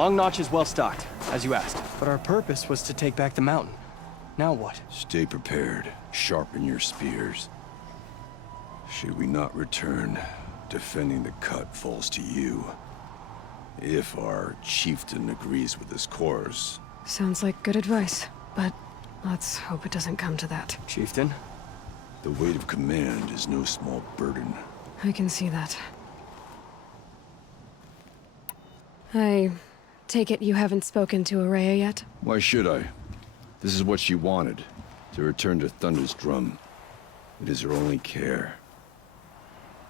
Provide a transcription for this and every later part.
Long Notch is well stocked, as you asked. But our purpose was to take back the mountain. Now what? Stay prepared. Sharpen your spears. Should we not return, defending the cut falls to you. If our chieftain agrees with this course. Sounds like good advice, but let's hope it doesn't come to that. Chieftain? The weight of command is no small burden. I can see that. I take it you haven't spoken to Araya yet? Why should I? This is what she wanted, to return to Thunder's drum. It is her only care.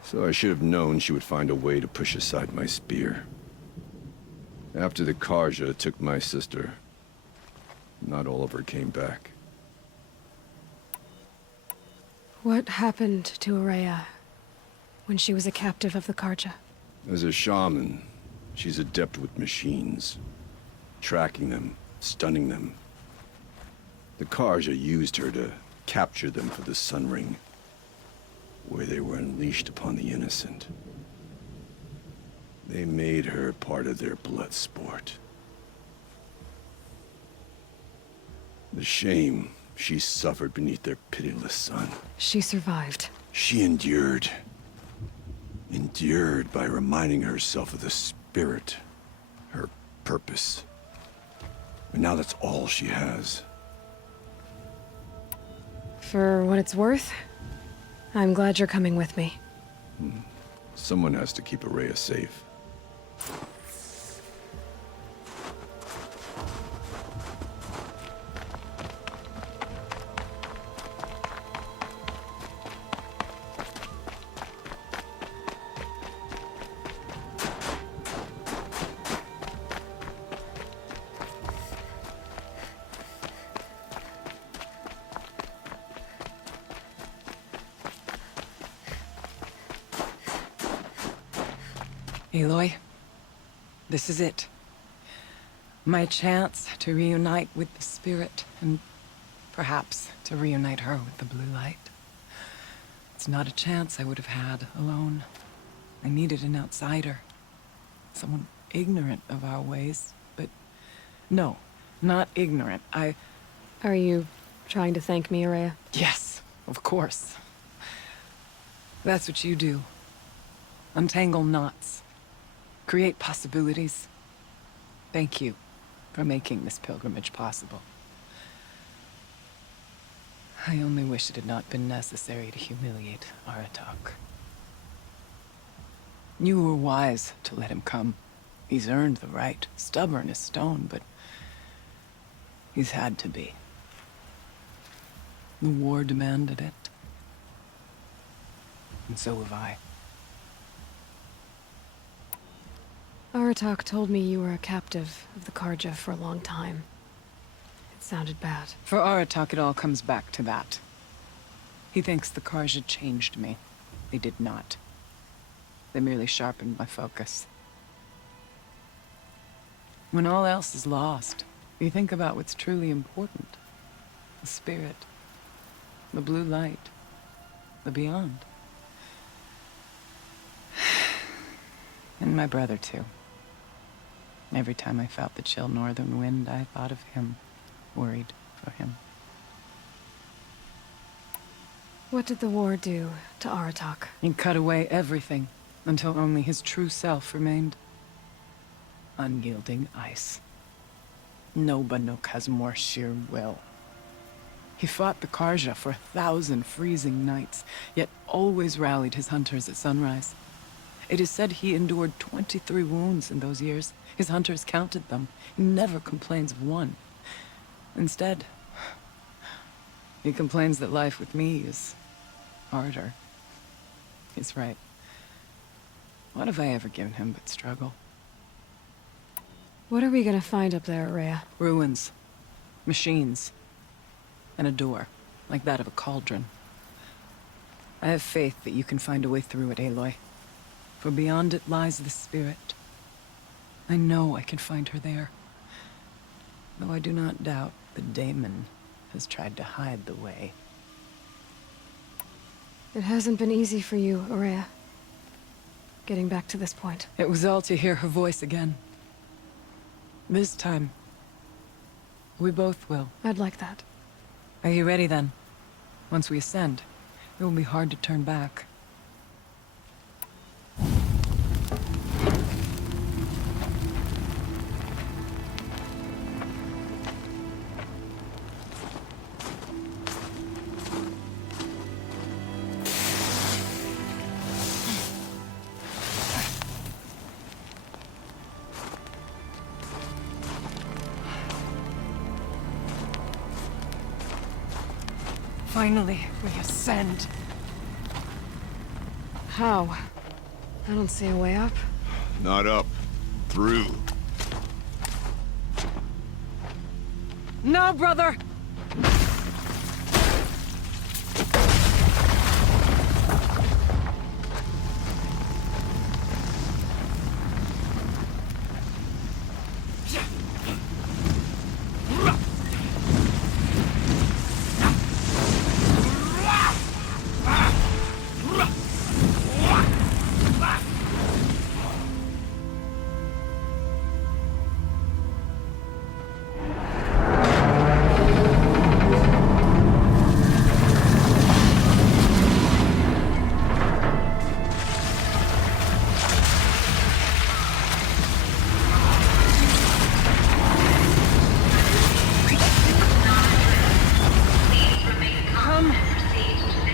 So I should have known she would find a way to push aside my spear. After the Karja took my sister, not all of her came back. What happened to Araya when she was a captive of the Karja? As a shaman, she's adept with machines, tracking them, stunning them. The Karja used her to capture them for the Sun Ring, where they were unleashed upon the innocent. They made her part of their blood sport. The shame she suffered beneath their pitiless sun. She survived. She endured. Endured by reminding herself of the spirit, her purpose. And now that's all she has. For what it's worth, I'm glad you're coming with me. Someone has to keep Araya safe. Aloy, this is it. My chance to reunite with the spirit, and perhaps to reunite her with the blue light. It's not a chance I would have had alone. I needed an outsider. Someone ignorant of our ways, but no, not ignorant. Are you trying to thank me, Araya? Yes, of course. That's what you do. Untangle knots. Create possibilities. Thank you for making this pilgrimage possible. I only wish it had not been necessary to humiliate Aratak. You were wise to let him come. He's earned the right. Stubborn as stone, but he's had to be. The war demanded it. And so have I. Aratak told me you were a captive of the Karja for a long time. It sounded bad. For Aratak, it all comes back to that. He thinks the Karja changed me. They did not. They merely sharpened my focus. When all else is lost, you think about what's truly important. The spirit. The blue light. The beyond. And my brother, too. Every time I felt the chill northern wind, I thought of him, worried for him. What did the war do to Aratak? He cut away everything until only his true self remained. Unyielding ice. No Banuk has more sheer will. He fought the Karja for 1,000 freezing nights, yet always rallied his hunters at sunrise. It is said he endured 23 wounds in those years. His hunters counted them. He never complains of one. Instead, he complains that life with me is harder. He's right. What have I ever given him but struggle? What are we gonna find up there, Araya? Ruins. Machines. And a door, like that of a cauldron. I have faith that you can find a way through it, Aloy. For beyond it lies the spirit. I know I can find her there. Though I do not doubt the daemon has tried to hide the way. It hasn't been easy for you, Araya. Getting back to this point. It was all to hear her voice again. This time, we both will. I'd like that. Are you ready then? Once we ascend, it will be hard to turn back. Finally, we ascend. How? I don't see a way up. Not up. Through. No, brother!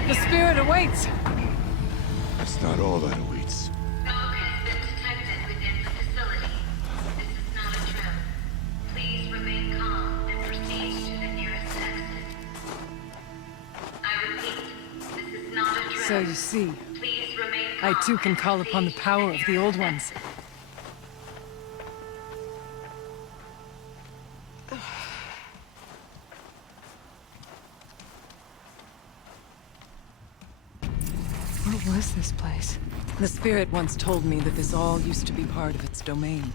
The spirit awaits! It's not all that awaits. Smoke has been detected within the facility. This is not a drill. Please remain calm and proceed to the nearest exit. I repeat, this is not a drill. So you see, Please remain I calm too can and call upon the proceed to power of the nearest old ones. exit. What was this place? The spirit once told me that this all used to be part of its domain.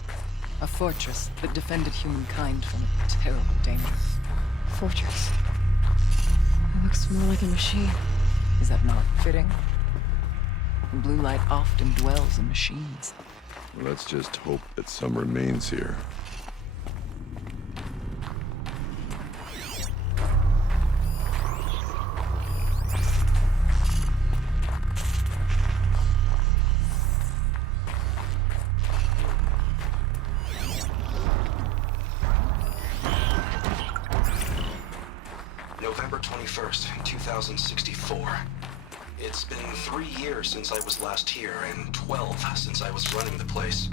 A fortress that defended humankind from a terrible danger. Fortress. It looks more like a machine. Is that not fitting? Blue light often dwells in machines. Let's just hope that some remains here. November 21st, 2064. It's been 3 years since I was last here, and 12 since I was running the place.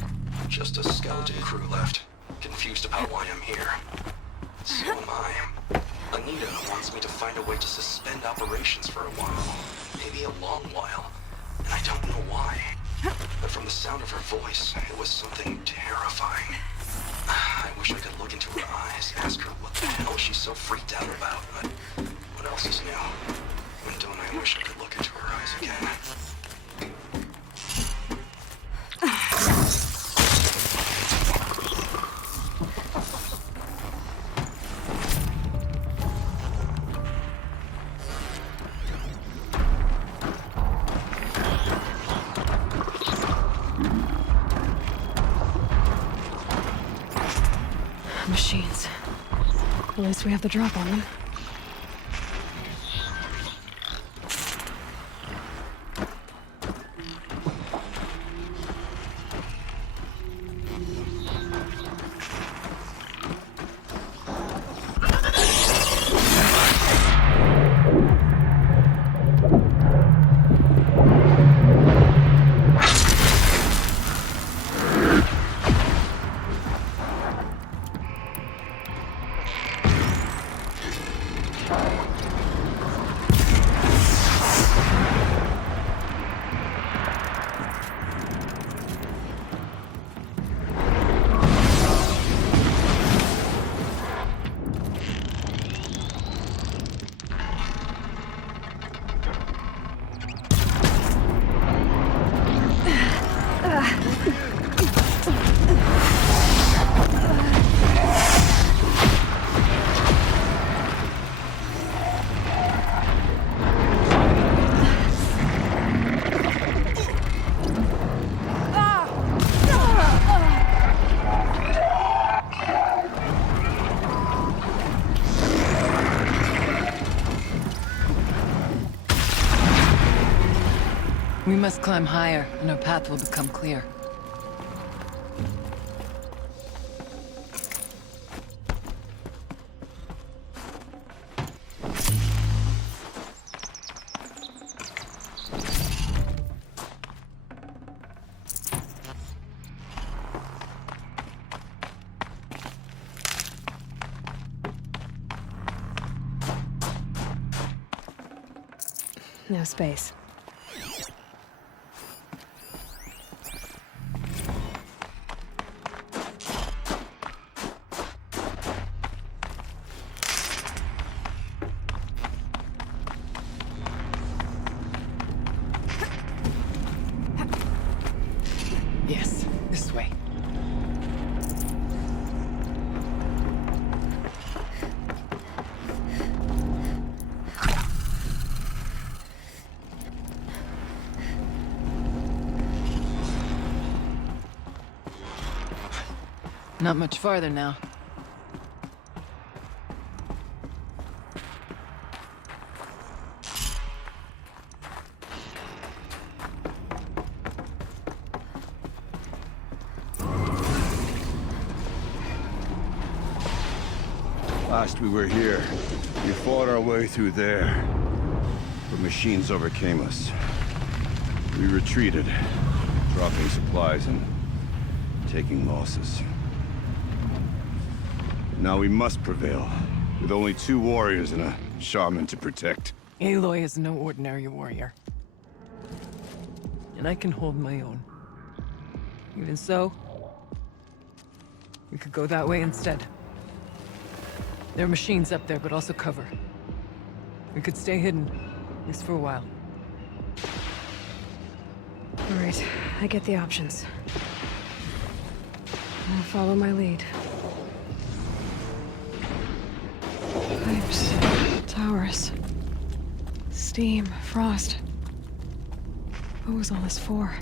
Just a skeleton crew left, confused about why I'm here. So am I. Anita wants me to find a way to suspend operations for a while. Maybe a long while. And I don't know why. But from the sound of her voice, it was something terrifying. I wish I could look into her eyes, ask her what the hell she's so freaked out about, but what else is new? And don't I wish I could look into her eyes again? Machines. At least we have the drop on them. We must climb higher, and our path will become clear. No space. Yes, this way. Not much farther now. Last we were here, we fought our way through there. But machines overcame us. We retreated, dropping supplies and taking losses. Now we must prevail, with only 2 warriors and a shaman to protect. Aloy is no ordinary warrior. And I can hold my own. Even so, we could go that way instead. There are machines up there, but also cover. We could stay hidden, at least for a while. All right, I get the options. I'll follow my lead. Pipes, towers, steam, frost. What was all this for?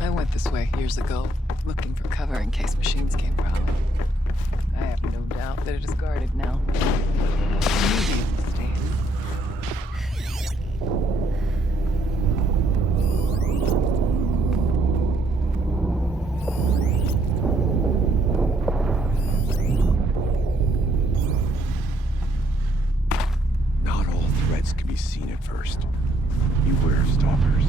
I went this way years ago, looking for cover in case machines came around. I have no doubt that it is guarded now. Maybe it will stay hidden. Not all threats can be seen at first. Beware of stalkers.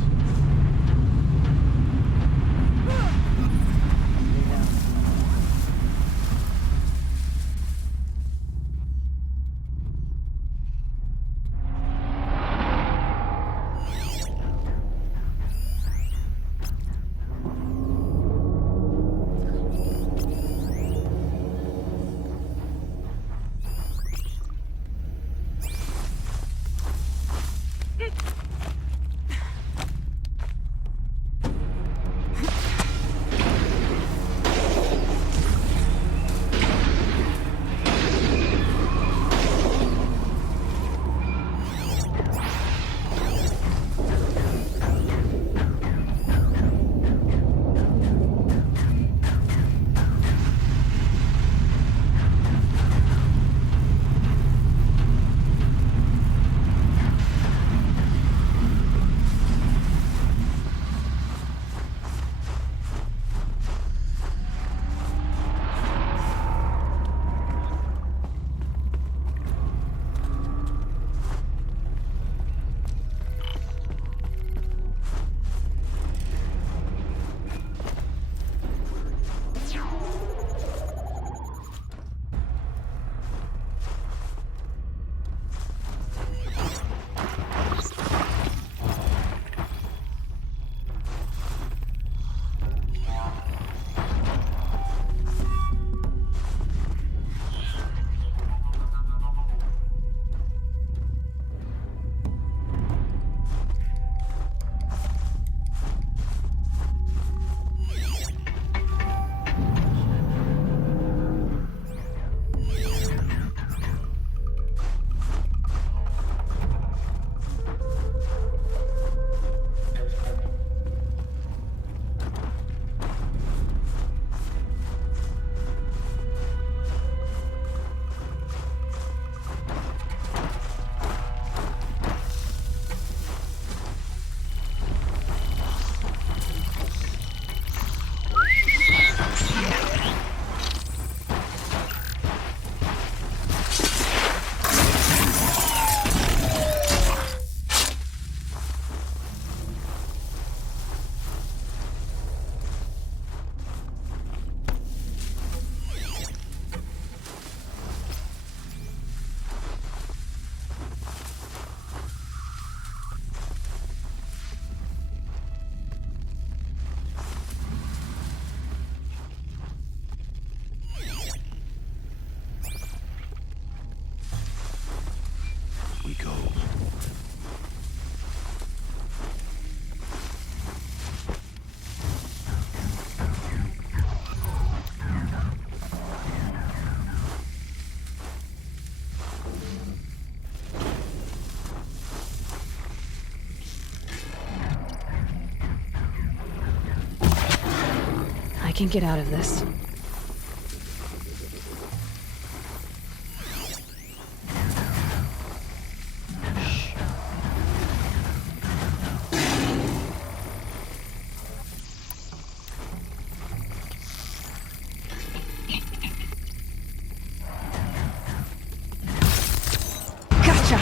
can get out of this. Gotcha!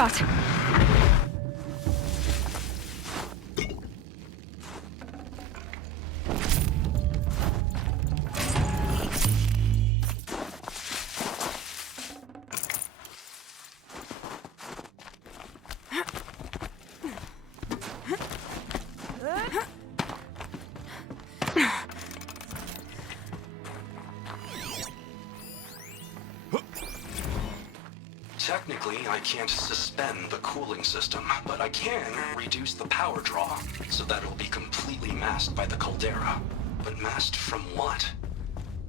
Shot. Technically, I can't suspend the cooling system, but I can reduce the power draw, so that it'll be completely masked by the caldera. But masked from what?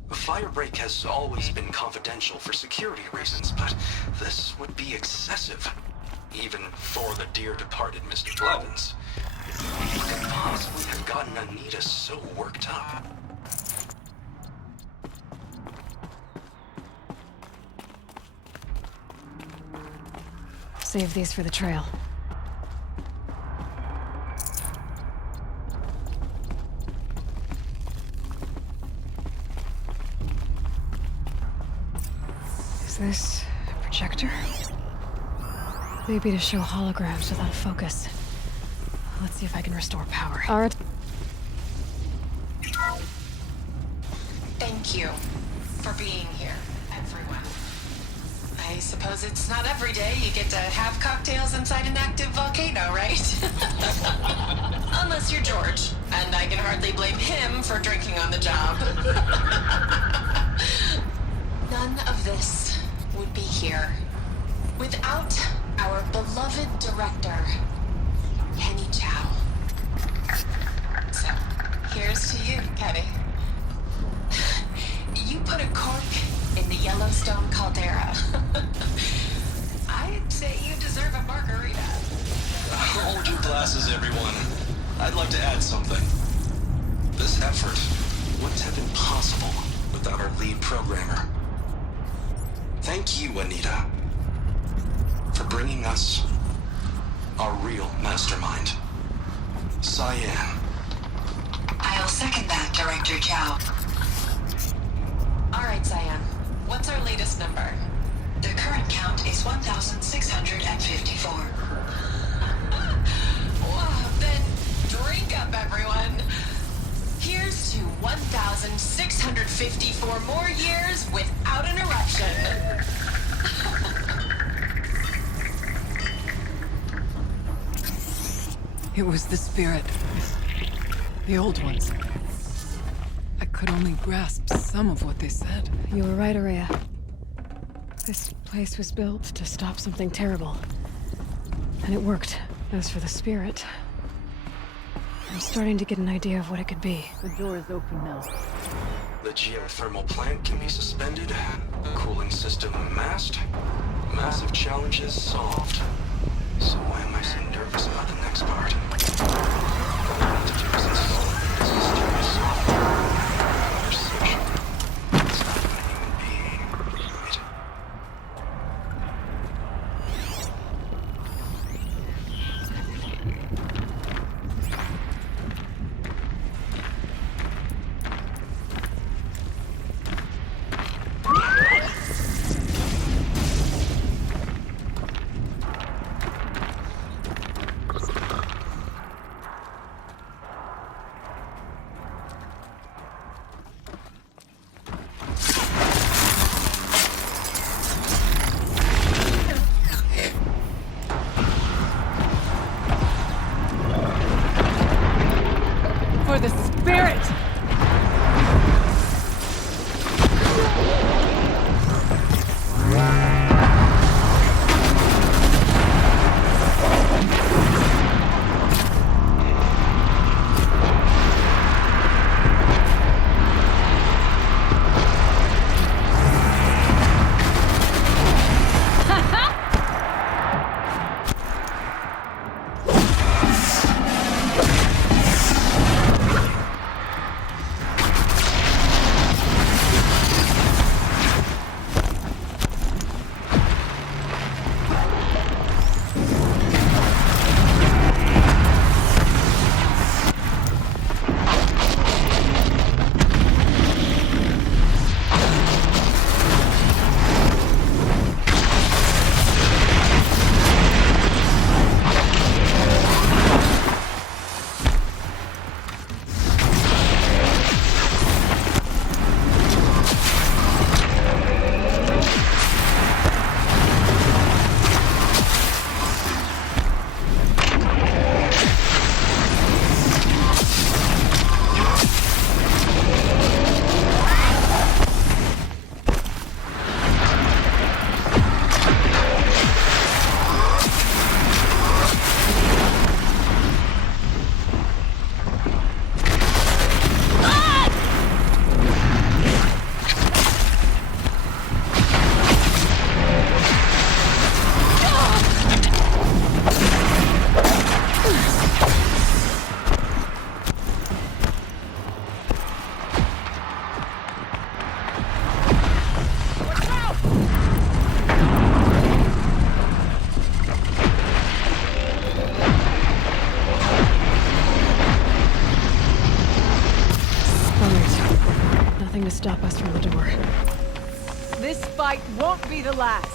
A firebreak has always been confidential for security reasons, but this would be excessive. Even for the dear departed Mr. Blevins. What could possibly have gotten Anita so worked up? Save these for the trail. Is this a projector? Maybe to show holograms without focus. Let's see if I can restore power. Alright. Thank you for being here, everyone. I suppose it's not every day you get to have cocktails inside an active volcano, right? Unless you're George, and I can hardly blame him for drinking on the job. None of this would be here without our beloved director, Kenny Chow. So, here's to you, Kenny. You put a cork in the Yellowstone caldera. I'd say you deserve a margarita. Hold your glasses, everyone. I'd like to add something. This effort wouldn't have been possible without our lead programmer. Thank you, Anita, for bringing us our real mastermind, Cyan. I'll second that, Director Chow. All right, Cyan. What's our latest number? The current count is 1,654. Wow, then drink up, everyone. Here's to 1,654 more years without an eruption. It was the spirit. The old ones. I could only grasp some of what they said. You were right, Araya. This place was built to stop something terrible. And it worked. As for the spirit, I'm starting to get an idea of what it could be. The door is open now. The geothermal plant can be suspended, cooling system masked, massive challenges solved. So why am I so nervous about the next part? All I need to do is install this mysterious software. Conversation. It's not even a human being, right? For the spirit! Nothing to stop us from the door. This fight won't be the last.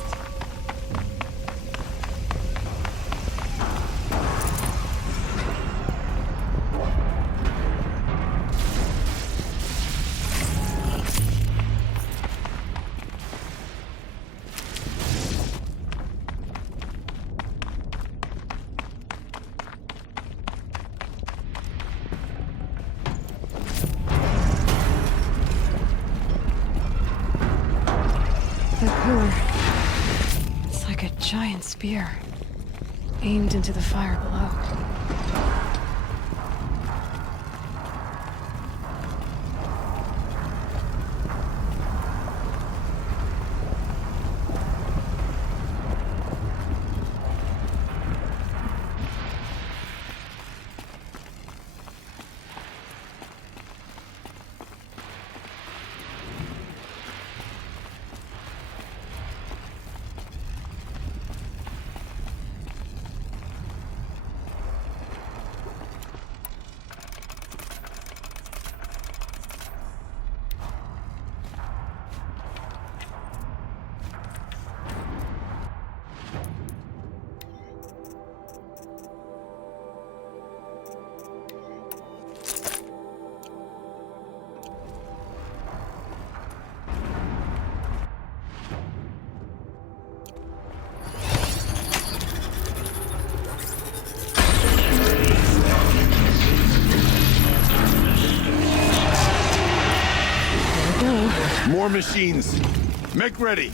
pillar. It's like a giant spear, aimed into the fire below. More machines. Make ready.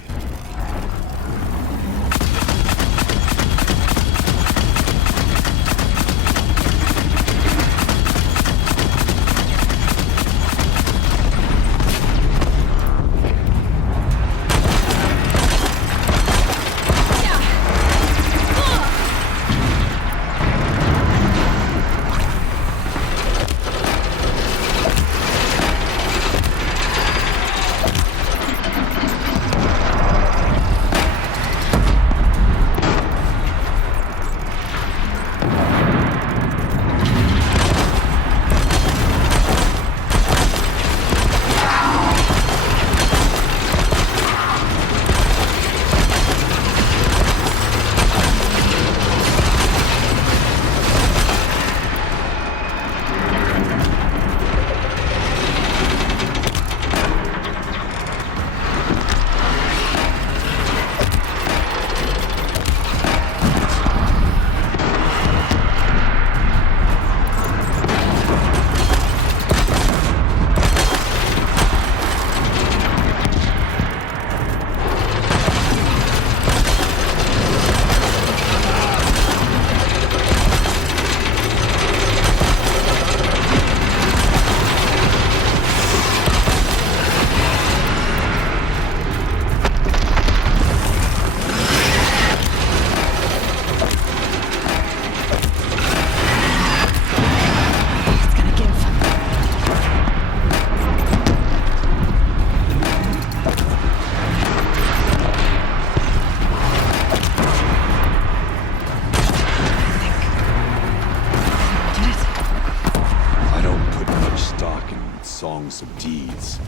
Songs of deeds,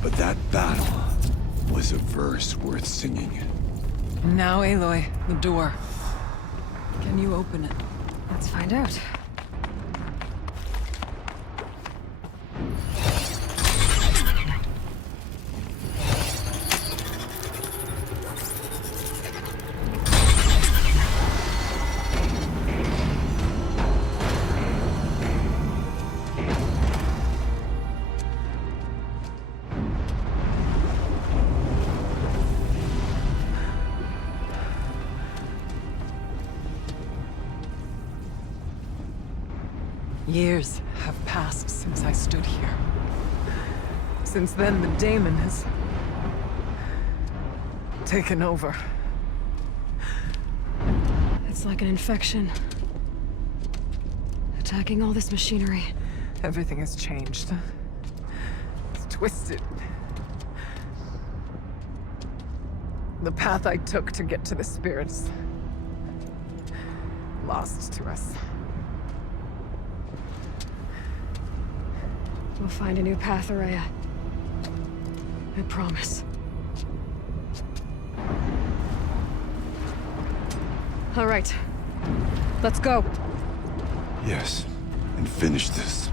but that battle was a verse worth singing. Now, Aloy, the door. Can you open it? Let's find out. Years have passed since I stood here. Since then, the daemon has taken over. It's like an infection. Attacking all this machinery. Everything has changed. It's twisted. The path I took to get to the spirits, lost to us. We'll find a new path, Araya. I promise. All right. Let's go. Yes, and finish this.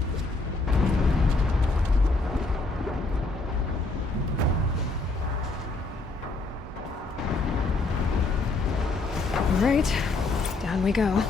All right. Down we go.